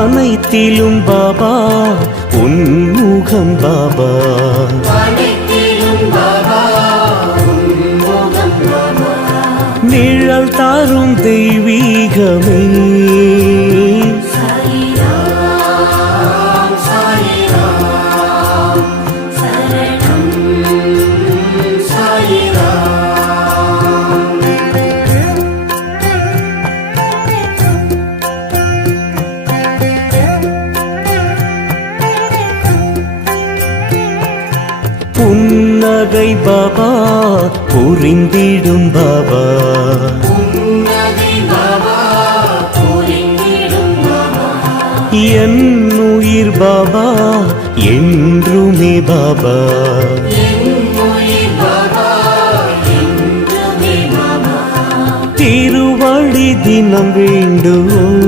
அனைத்திலும் பாபா உன்முகம் பாபா, நிழல் தாரும் தெய்வீகமே புன்னகை பாபா புரிந்திடும் பாபா, என் உயிர் பாபா என்றுமே பாபா, திருவடி தினம் வேண்டுவோம்